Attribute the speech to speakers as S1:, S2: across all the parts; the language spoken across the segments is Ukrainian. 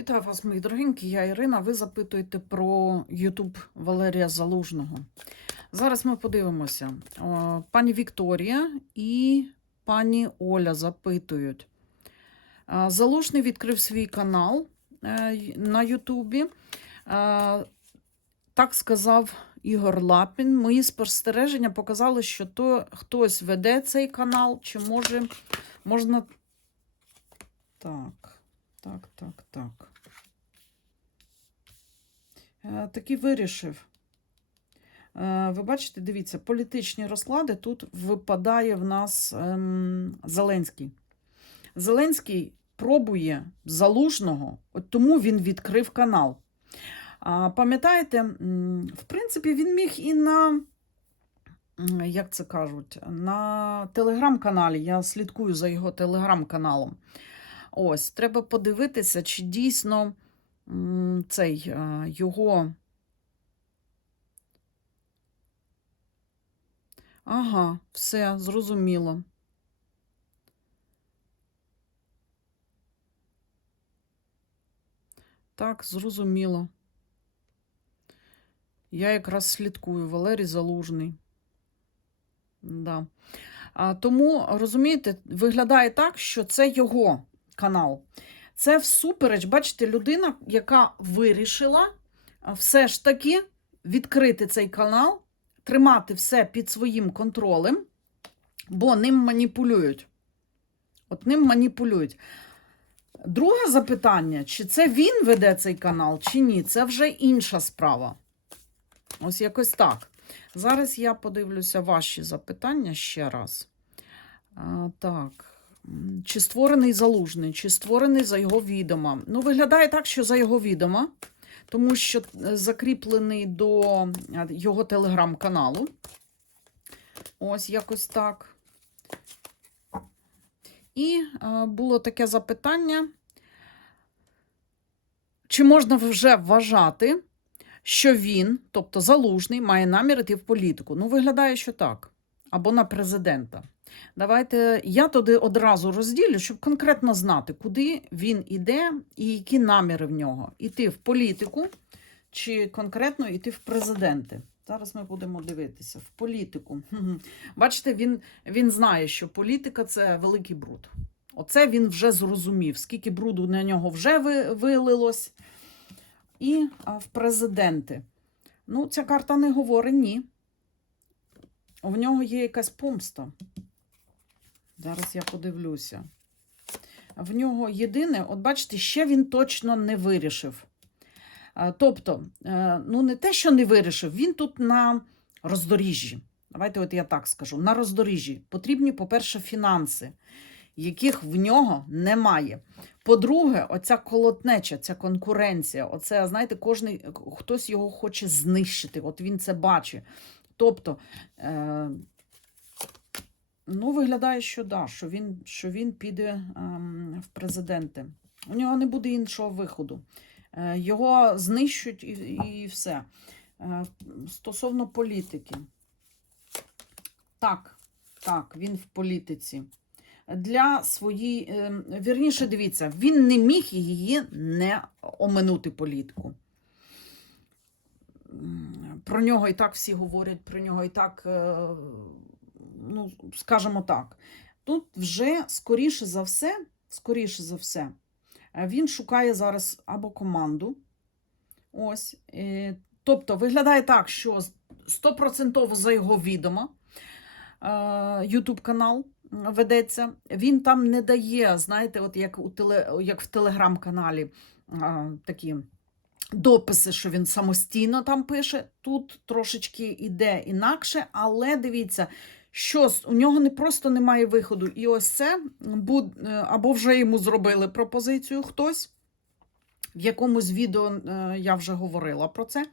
S1: Вітаю вас, мої дорогенькі. Я Ірина. Ви запитуєте про Ютуб Валерія Залужного. Зараз ми подивимося. Пані Вікторія і пані Оля запитують. Залужний відкрив свій канал е, на Ютубі. Так сказав Ігор Лапін. Мої спостереження показали, що то хтось веде цей канал, чи може можна. Так. Так, так, так. Е, Таки вирішив. Е, Ви бачите, дивіться, політичні розклади тут випадає в нас ем, Зеленський. Зеленський пробує залужного, от тому він відкрив канал. А пам'ятаєте, в принципі, він міг і на, як це кажуть, на телеграм-каналі. Я слідкую за його телеграм-каналом. Ось, треба подивитися, чи дійсно цей е, його. Ага, все, зрозуміло. Так, зрозуміло. Я якраз слідкую Валерій Залужний. Да. А, тому, розумієте, виглядає так, що це його канал. Це всупереч, бачите, людина, яка вирішила все ж таки відкрити цей канал, тримати все під своїм контролем, бо ним маніпулюють. От ним маніпулюють. Друге запитання: чи це він веде цей канал, чи ні, це вже інша справа. Ось якось так. Зараз я подивлюся ваші запитання ще раз. А, так. Чи створений залужний, чи створений за його відома? Ну, виглядає так, що за його відома, тому що е, закріплений до е, його телеграм-каналу. Ось якось так. І е, було таке запитання: чи можна вже вважати, що він, тобто залужний, має намір йти в політику? Ну, виглядає, що так. Або на президента. Давайте я туди одразу розділю, щоб конкретно знати, куди він іде і які наміри в нього. Іти в політику чи конкретно йти в президенти. Зараз ми будемо дивитися в політику. Бачите, він, він знає, що політика це великий бруд. Оце він вже зрозумів, скільки бруду на нього вже ви- вилилось. І в президенти. Ну, ця карта не говорить ні. В нього є якась помста. Зараз я подивлюся. В нього єдине, от бачите, ще він точно не вирішив. Тобто, е, ну не те, що не вирішив, він тут на роздоріжжі. Давайте, от я так скажу: на роздоріжжі. Потрібні, по-перше, фінанси, яких в нього немає. По-друге, оця колотнеча, ця конкуренція, оце, знаєте, кожний хтось його хоче знищити. От він це бачить. Тобто, е, ну, виглядає, що да, що він, що він піде ем, в президенти. У нього не буде іншого виходу. Е, його знищуть і, і все. Е, стосовно політики. Так, так, він в політиці. Для своєї, е, вірніше, дивіться, він не міг її не оминути політику. М, Про нього і так всі говорять, про нього і так, е, ну, скажімо так. Тут вже скоріше за все, скоріше за все, е, він шукає зараз або команду. Ось. е, Тобто виглядає так, що 100% за його відома YouTube канал ведеться. Він там не дає, знаєте, от як, у теле, як в телеграм-каналі такі дописи, що він самостійно там пише. Тут трошечки іде інакше, але дивіться, що у нього не просто немає виходу. І ось це е, або вже йому зробили пропозицію хтось. В якомусь відео е, я вже говорила про це.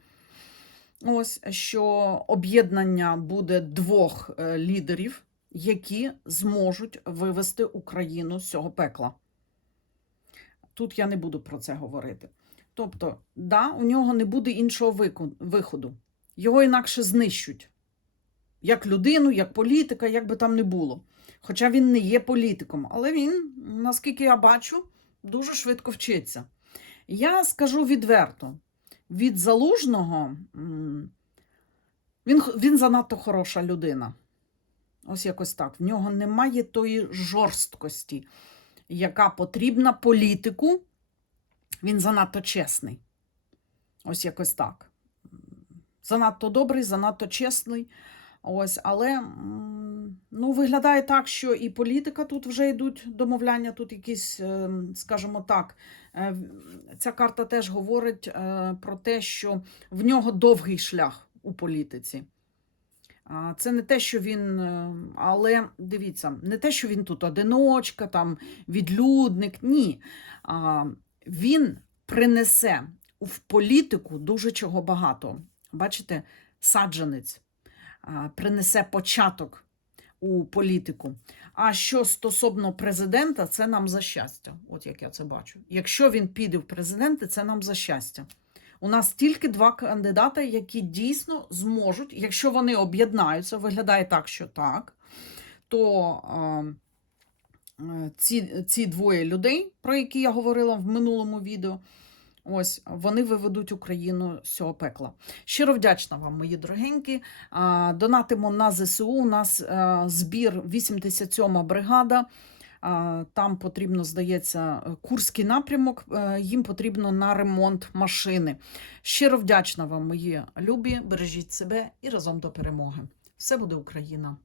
S1: Ось що об'єднання буде двох е, лідерів, які зможуть вивести Україну з цього пекла. Тут я не буду про це говорити. Тобто, да, у нього не буде іншого виходу. Його інакше знищуть. Як людину, як політика, як би там не було. Хоча він не є політиком, але він, наскільки я бачу, дуже швидко вчиться. Я скажу відверто: від залужного він, він занадто хороша людина. Ось якось так. В нього немає тої жорсткості, яка потрібна політику. Він занадто чесний. Ось якось так. Занадто добрий, занадто чесний. Ось, але ну, виглядає так, що і політика тут вже йдуть домовляння, тут якісь, е, скажімо так, е, ця карта теж говорить е, про те, що в нього довгий шлях у політиці. Це не те, що він, але дивіться, не те, що він тут одиночка, там відлюдник. Ні. Він принесе в політику дуже чого багато. Бачите, саджанець принесе початок у політику. А що стосовно президента, це нам за щастя. От як я це бачу. Якщо він піде в президенти, це нам за щастя. У нас тільки два кандидати, які дійсно зможуть, якщо вони об'єднаються, виглядає так, що так, то ці, ці двоє людей, про які я говорила в минулому відео, ось вони виведуть Україну з цього пекла. Щиро вдячна вам, мої дорогенькі. Донатимо на ЗСУ. У нас е, збір 87 бригада. Там потрібно, здається, Курський напрямок. е, Їм потрібно на ремонт машини. Щиро вдячна вам, мої любі. Бережіть себе і разом до перемоги. Все буде Україна!